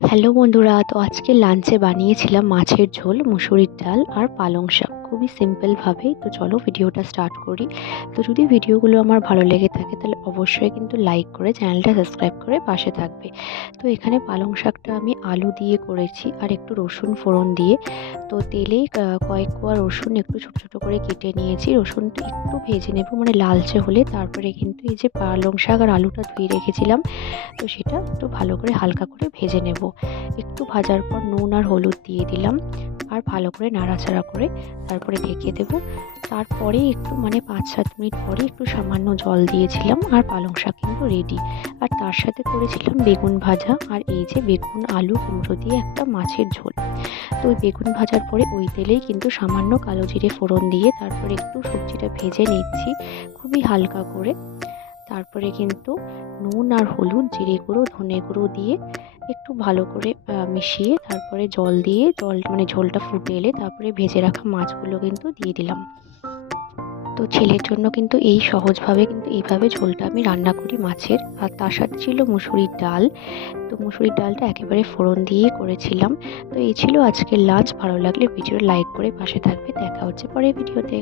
Hello বন্ধুরা তো আজকে লাঞ্চে বানিয়েছিলাম মাছের ঝোল মুসুরির ডাল আর পালং শাক। খুবই সিম্পলভাবেই তো চলো ভিডিওটা স্টার্ট করি। তো যদি ভিডিওগুলো আমার ভালো লেগে থাকে, তাহলে অবশ্যই কিন্তু লাইক করে চ্যানেলটা সাবস্ক্রাইব করে পাশে থাকবে। তো এখানে পালং শাকটা আমি আলু দিয়ে করেছি, আর একটু রসুন ফোড়ন দিয়ে। তো তেলেই ক- কয়েক কোয়া রসুন একটু ছোটো ছোটো করে কেটে নিয়েছি। রসুনটা একটু ভেজে নেব মানে লালচে হলে। তারপরে কিন্তু এই যে পালং শাক আর আলুটা ধুয়ে রেখেছিলাম, তো সেটা একটু ভালো করে হালকা করে ভেজে নেব। একটু ভাজার পর নুন আর হলুদ দিয়ে দিলাম। আর ভালো করে নাড়াচাড়া করে তারপরে ঢেকে দেব। তারপরে একটু মানে পাঁচ সাত মিনিট পরে একটু সামান্য জল দিয়েছিলাম আর পালং শাক কিন্তু রেডি আর তার সাথে করেছিলাম বেগুন ভাজা আর এই যে বেগুন, আলু, কুমড়ো দিয়ে একটা মাছের ঝোল। তো ওই বেগুন ভাজার পরে ওই তেলেই কিন্তু সামান্য কালো জিরে ফোড়ন দিয়ে তারপরে একটু সবজিটা ভেজে নিচ্ছি খুবই হালকা করে। তারপরে কিন্তু নুন আর হলুদ, জিরে গুঁড়ো, ধনে গুঁড়ো দিয়ে একটু ভালো করে মিশিয়ে তারপরে জল দিয়ে জল মানে ঝোলটা ফুটে এলে তারপরে ভেজে রাখা মাছগুলো কিন্তু দিয়ে দিলাম। তো ছেলের জন্য কিন্তু এই সহজভাবে কিন্তু এইভাবে ঝোলটা আমি রান্না করি মাছের। আর তার সাথে ছিল মুসুরির ডাল। তো মুসুরির ডালটা একেবারে ফোড়ন দিয়ে করেছিলাম। তো এই ছিল আজকের লাঞ্চ। ভালো লাগলে ভিডিও লাইক করে পাশে থাকবে। দেখা হচ্ছে পরের ভিডিওতে।